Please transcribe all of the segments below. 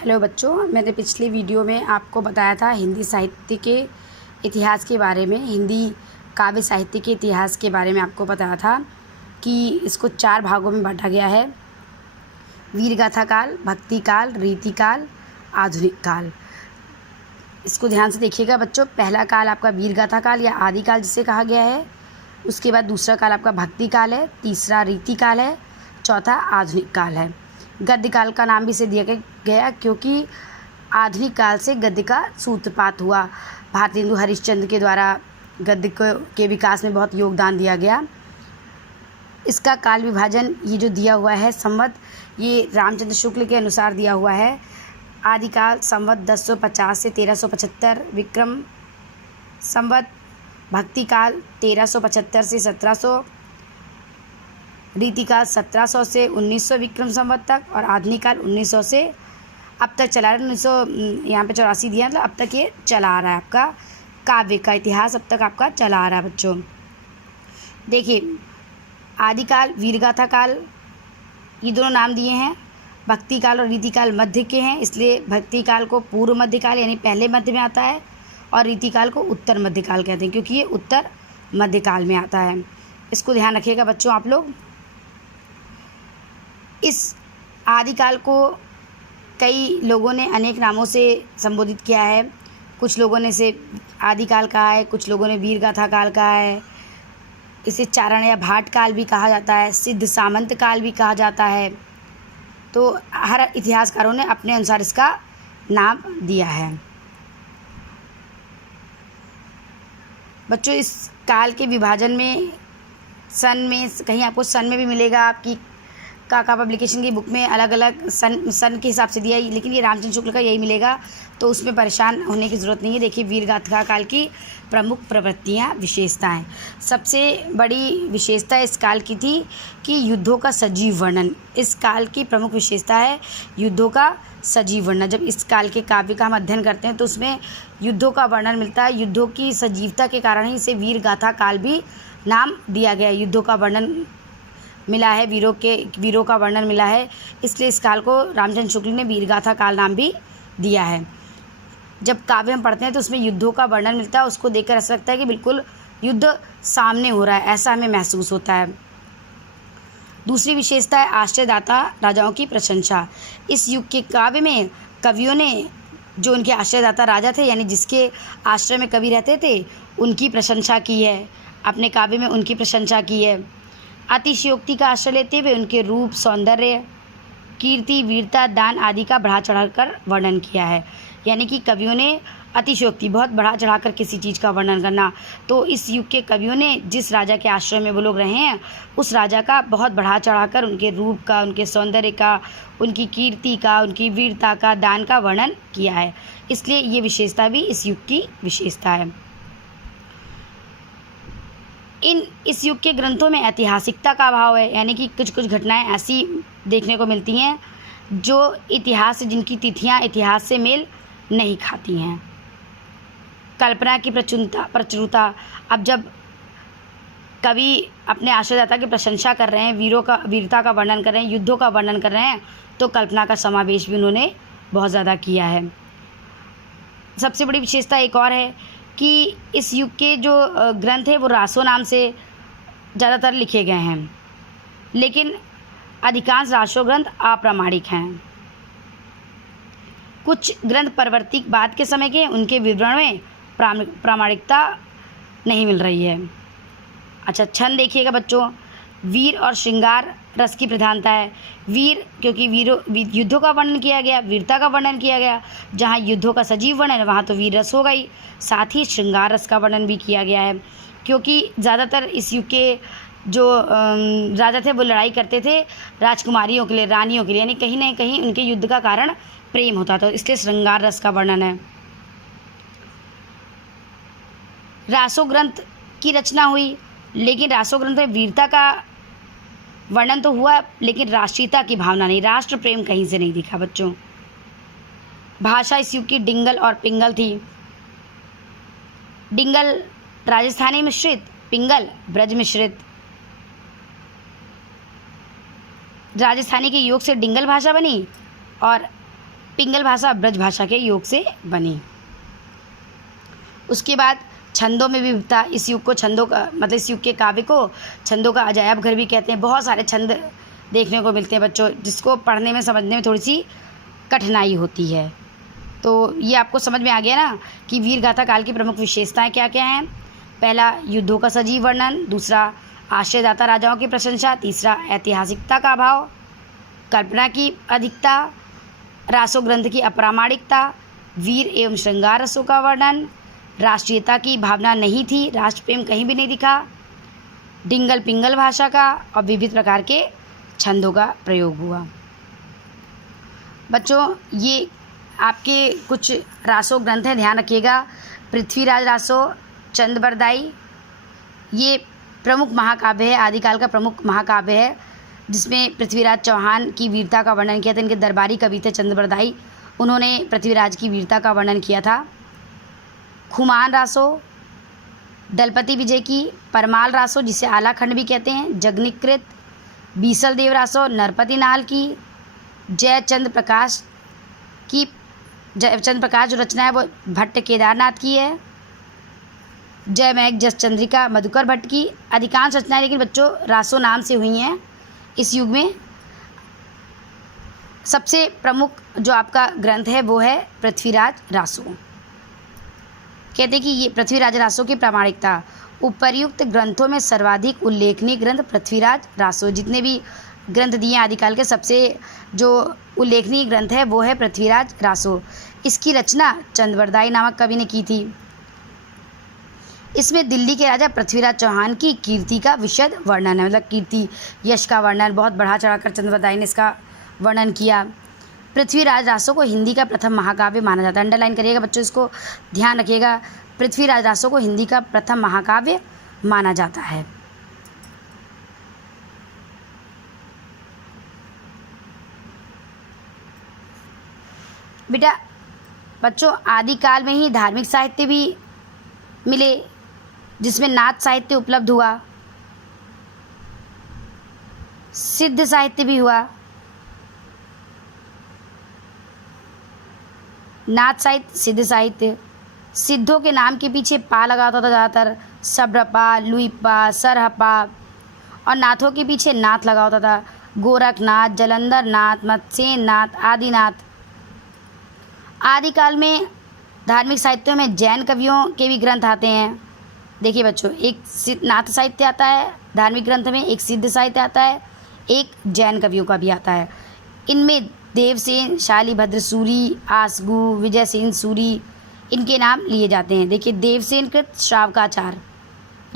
Hello बच्चों, मैंने पिछले वीडियो में आपको बताया था हिंदी साहित्य के इतिहास के बारे में, हिंदी काव्य साहित्य के इतिहास के बारे में आपको बताया था कि इसको 4 भागों में बांटा गया है। वीरगाथा काल, भक्ति काल, रीति काल, आधुनिक काल। इसको ध्यान से देखिएगा बच्चों। पहला काल आपका वीरगाथा काल या आदि काल जिसे कहा गया है। उसके बाद दूसरा काल आपका भक्ति काल है, तीसरा रीति काल है, चौथा आधुनिक काल है। गद्य काल का नाम भी इसे दिया गया क्योंकि आधुनिक काल से गद्य का सूत्रपात हुआ। भारतेंदु हरिश्चंद्र के द्वारा गद्य के विकास में बहुत योगदान दिया गया। इसका काल विभाजन ये जो दिया हुआ है संवत, ये रामचंद्र शुक्ल के अनुसार दिया हुआ है। आदिकाल संवत 1050 से 1375 विक्रम संवत, भक्ति काल 1375 से 1700, रीति काल 1700 से 1900 विक्रम संवत तक, और आधुनिक काल 1900 से अब तक चला रहा है। 1900 यहाँ पे 84 दिया, मतलब अब तक ये चला आ रहा है। आपका काव्य का इतिहास अब तक आपका चला आ रहा है बच्चों। देखिए, आदिकाल, वीरगाथा काल, ये दोनों नाम दिए हैं। भक्ति काल और रीति काल मध्य के हैं, इसलिए भक्ति काल को पूर्व मध्य काल यानी पहले मध्य में आता है, और रीति काल को उत्तर मध्य काल कहते हैं क्योंकि ये उत्तर मध्य काल में आता है। इसको ध्यान रखिएगा बच्चों आप लोग। इस आदिकाल को कई लोगों ने अनेक नामों से संबोधित किया है। कुछ लोगों ने इसे आदिकाल कहा है, कुछ लोगों ने वीरगाथा काल कहा है। इसे चारण या भाट काल भी कहा जाता है, सिद्ध सामंत काल भी कहा जाता है। तो हर इतिहासकारों ने अपने अनुसार इसका नाम दिया है। बच्चों, इस काल के विभाजन में सन में कहीं आपको सन में भी मिलेगा। आपकी काका पब्लिकेशन की बुक में अलग अलग सन के हिसाब से दिया है, लेकिन ये रामचंद्र शुक्ल का यही मिलेगा, तो उसमें परेशान होने की ज़रूरत नहीं है। देखिए, वीरगाथा काल की प्रमुख प्रवृत्तियाँ, विशेषताएं। सबसे बड़ी विशेषता इस काल की थी कि युद्धों का सजीव वर्णन। इस काल की प्रमुख विशेषता है युद्धों का सजीव वर्णन। जब इस काल के काव्य का हम अध्ययन करते हैं तो उसमें युद्धों का वर्णन मिलता है। युद्धों की सजीवता के कारण ही इसे वीरगाथा काल भी नाम दिया गया है। युद्धों का वर्णन मिला है, वीरों का वर्णन मिला है, इसलिए इस काल को रामचंद्र शुक्ल ने वीरगाथा काल नाम भी दिया है। जब काव्य हम पढ़ते हैं तो उसमें युद्धों का वर्णन मिलता है, उसको देखकर ऐसा लगता है कि बिल्कुल युद्ध सामने हो रहा है, ऐसा हमें महसूस होता है। दूसरी विशेषता है आश्रयदाता राजाओं की प्रशंसा। इस युग के काव्य में कवियों ने जो उनके आश्रयदाता राजा थे, यानी जिसके आश्रय में कवि रहते थे, उनकी प्रशंसा की है। अपने काव्य में उनकी प्रशंसा की है। अतिशयोक्ति का आश्रय लेते हुए उनके रूप, सौंदर्य, कीर्ति, वीरता, दान आदि का बढ़ा चढ़ाकर वर्णन किया है। यानी कि कवियों ने अतिशयोक्ति, बहुत बढ़ा चढ़ाकर किसी चीज़ का वर्णन करना। तो इस युग के कवियों ने जिस राजा के आश्रय में वो लोग रहे हैं, उस राजा का बहुत बढ़ा चढ़ाकर उनके रूप का, उनके सौंदर्य का, उनकी कीर्ति का, उनकी वीरता का, दान का वर्णन किया है। इसलिए ये विशेषता भी इस युग की विशेषता है। इस युग के ग्रंथों में ऐतिहासिकता का अभाव है, यानी कि कुछ कुछ घटनाएं ऐसी देखने को मिलती हैं जो इतिहास, जिनकी तिथियां इतिहास से मेल नहीं खाती हैं। कल्पना की प्रचुरता। अब जब कवि अपने आश्रयदाता की प्रशंसा कर रहे हैं, वीरता का वर्णन कर रहे हैं, युद्धों का वर्णन कर रहे हैं, तो कल्पना का समावेश भी उन्होंने बहुत ज़्यादा किया है। सबसे बड़ी विशेषता एक और है कि इस युग के जो ग्रंथ हैं वो रासो नाम से ज़्यादातर लिखे गए हैं, लेकिन अधिकांश रासो ग्रंथ अप्रामाणिक हैं। कुछ ग्रंथ परिवर्तित बाद के समय के, उनके विवरण में प्रामाणिकता नहीं मिल रही है। अच्छा, छंद देखिएगा बच्चों। वीर और श्रृंगार रस की प्रधानता है। वीर क्योंकि युद्धों का वर्णन किया गया, वीरता का वर्णन किया गया। जहाँ युद्धों का सजीव वर्णन है वहाँ तो वीर रस होगा ही, साथ ही श्रृंगार रस का वर्णन भी किया गया है, क्योंकि ज़्यादातर इस युग के जो राजा थे वो लड़ाई करते थे राजकुमारियों के लिए, रानियों के लिए, यानी कहीं ना कहीं उनके युद्ध का कारण प्रेम होता था, इसलिए श्रृंगार रस का वर्णन है। रासो ग्रंथ की रचना हुई, लेकिन रासो ग्रंथ में वीरता का वर्णन तो हुआ, लेकिन राष्ट्रीयता की भावना नहीं, राष्ट्र प्रेम कहीं से नहीं दिखा बच्चों। भाषा इस युग की डिंगल और पिंगल थी। डिंगल राजस्थानी मिश्रित, पिंगल ब्रज मिश्रित। राजस्थानी के योग से डिंगल भाषा बनी और पिंगल भाषा ब्रज भाषा के योग से बनी। उसके बाद छंदों में विविधता। इस युग को छंदों का मतलब इस युग के काव्य को छंदों का अजायब घर भी कहते हैं। बहुत सारे छंद देखने को मिलते हैं बच्चों, जिसको पढ़ने में समझने में थोड़ी सी कठिनाई होती है। तो ये आपको समझ में आ गया ना कि वीर गाथा काल की प्रमुख विशेषताएं क्या क्या हैं। पहला, युद्धों का सजीव वर्णन। दूसरा, आश्रयदाता राजाओं की प्रशंसा। तीसरा, ऐतिहासिकता का अभाव, कल्पना की अधिकता, रासो ग्रंथ की अप्रामाणिकता, वीर एवं श्रृंगार रसों का वर्णन, राष्ट्रीयता की भावना नहीं थी, राष्ट्र प्रेम कहीं भी नहीं दिखा, डिंगल पिंगल भाषा का और विविध प्रकार के छंदों का प्रयोग हुआ। बच्चों, ये आपके कुछ रासो ग्रंथ हैं, ध्यान रखिएगा। पृथ्वीराज रासो, चंद्रबरदाई, ये प्रमुख महाकाव्य है, आदिकाल का प्रमुख महाकाव्य है, जिसमें पृथ्वीराज चौहान की वीरता का वर्णन किया था। इनके दरबारी कवि थे चंद्रबरदाई, उन्होंने पृथ्वीराज की वीरता का वर्णन किया था। खुमान रासो, दलपति विजय की परमाल रासो, जिसे आला खंड भी कहते हैं, जगनिकृत, बीसल देव रासो, नरपति नाल की, जयचंद्र प्रकाश की, जयचंद्र प्रकाश जो रचना है वो भट्ट केदारनाथ की है, जय मेघ जस चंद्रिका मधुकर भट्ट की। अधिकांश रचनाएं लेकिन बच्चों रासो नाम से हुई हैं। इस युग में सबसे प्रमुख जो आपका ग्रंथ है वो है पृथ्वीराज रासो। कहते हैं कि ये पृथ्वीराज रासो की प्रामाणिकता, उपर्युक्त ग्रंथों में सर्वाधिक उल्लेखनीय ग्रंथ पृथ्वीराज रासो। जितने भी ग्रंथ दिए आदिकाल के, सबसे जो उल्लेखनीय ग्रंथ है वो है पृथ्वीराज रासो। इसकी रचना चंद्रबरदाई नामक कवि ने की थी। इसमें दिल्ली के राजा पृथ्वीराज चौहान की कीर्ति का विशद वर्णन है, मतलब कीर्ति यश का वर्णन बहुत बढ़ा चढ़ाकर चंद्रबरदाई ने इसका वर्णन किया। पृथ्वीराज रासो को हिंदी का प्रथम महाकाव्य माना जाता है। अंडरलाइन करिएगा बच्चों, इसको ध्यान रखिएगा। पृथ्वीराज रासो को हिंदी का प्रथम महाकाव्य माना जाता है। बेटा बच्चों, आदिकाल में ही धार्मिक साहित्य भी मिले, जिसमें नाथ साहित्य उपलब्ध हुआ, सिद्ध साहित्य भी हुआ। नाथ साहित्य, सिद्ध साहित्य। सिद्धों के नाम के पीछे पा लगा होता था ज़्यादातर, सब्रपा, लुईपा, सरहपा, और नाथों के पीछे नाथ लगा होता था, गोरखनाथ, जलंधर नाथ, मत्स्येन नाथ, आदिनाथ। आदिकाल में धार्मिक साहित्यों में जैन कवियों के भी ग्रंथ आते हैं। देखिए बच्चों, एक नाथ साहित्य आता है धार्मिक ग्रंथ में, एक सिद्ध साहित्य आता है, एक जैन कवियों का भी आता है। इनमें देवसेन, शालिभद्र सूरी, आसगु, विजयसेन सूरी, इनके नाम लिए जाते हैं। देखिए, देवसेन कृत श्रावकाचार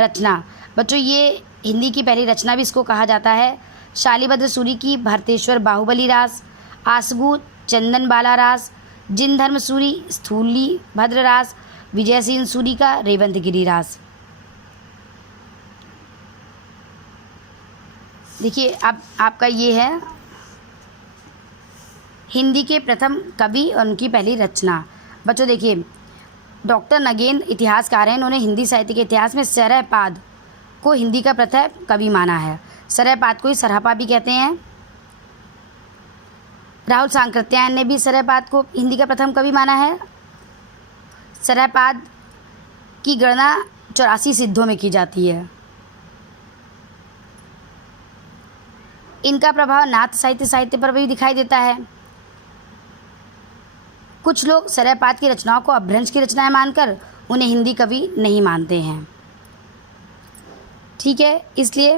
रचना, बच्चों ये हिंदी की पहली रचना भी इसको कहा जाता है। शालिभद्र सूरी की भरतेश्वर बाहुबली रास, आसगु चंदन बाला रास, जिन धर्म सूरी स्थूली भद्र रास, विजयसेन सूरी का रेवंत गिरी रास। देखिए अब आपका ये है हिंदी के प्रथम कवि और उनकी पहली रचना। बच्चों देखिए, डॉक्टर नगेन इतिहासकार हैं, इन्होंने हिंदी साहित्य के इतिहास में सरहपाद को हिंदी का प्रथम कवि माना है। सरहपाद को ही सरहपा भी कहते हैं। राहुल सांकृत्यायन ने भी सरहपाद को हिंदी का प्रथम कवि माना है। सरहपाद की गणना 84 सिद्धों में की जाती है। इनका प्रभाव नाथ साहित्य पर भी दिखाई देता है। कुछ लोग सरहपाद की रचनाओं को अपभ्रंश की रचनाएं मानकर उन्हें हिंदी कवि नहीं मानते हैं। ठीक है, इसलिए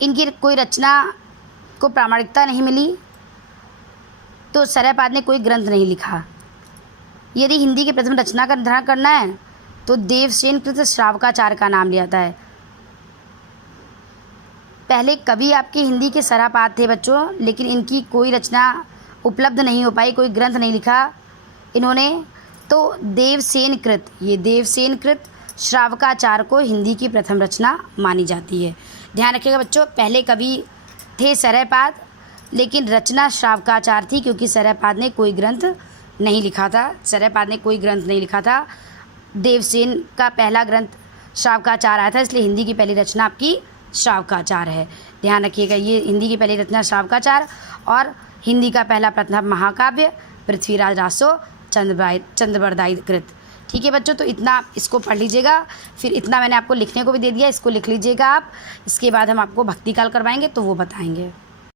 इनकी कोई रचना को प्रामाणिकता नहीं मिली, तो सरहपाद ने कोई ग्रंथ नहीं लिखा। यदि हिंदी की प्रथम रचना का निर्धारण करना है तो देवसेन कृत श्रावकाचार का नाम लिया जाता है। पहले कवि आपके हिंदी के सरहपाद थे बच्चों, लेकिन इनकी कोई रचना उपलब्ध नहीं हो पाई, कोई ग्रंथ नहीं लिखा इन्होंने, तो देवसेन कृत श्रावकाचार को हिंदी की प्रथम रचना मानी जाती है। ध्यान रखिएगा बच्चों, पहले कवि थे सरहपाद, लेकिन रचना श्रावकाचार थी, क्योंकि सरहपाद ने कोई ग्रंथ नहीं लिखा था। देवसेन का पहला ग्रंथ श्रावकाचार आया था, इसलिए हिंदी की पहली रचना आपकी श्रावकाचार है। ध्यान रखिएगा, ये हिंदी की पहली रचना श्रावकाचार, और हिंदी का पहला प्रथम महाकाव्य पृथ्वीराज रासो चंद्रबरदाई कृत। ठीक है बच्चों, तो इतना इसको पढ़ लीजिएगा। फिर इतना मैंने आपको लिखने को भी दे दिया, इसको लिख लीजिएगा आप। इसके बाद हम आपको भक्ति काल करवाएंगे तो वो बताएंगे।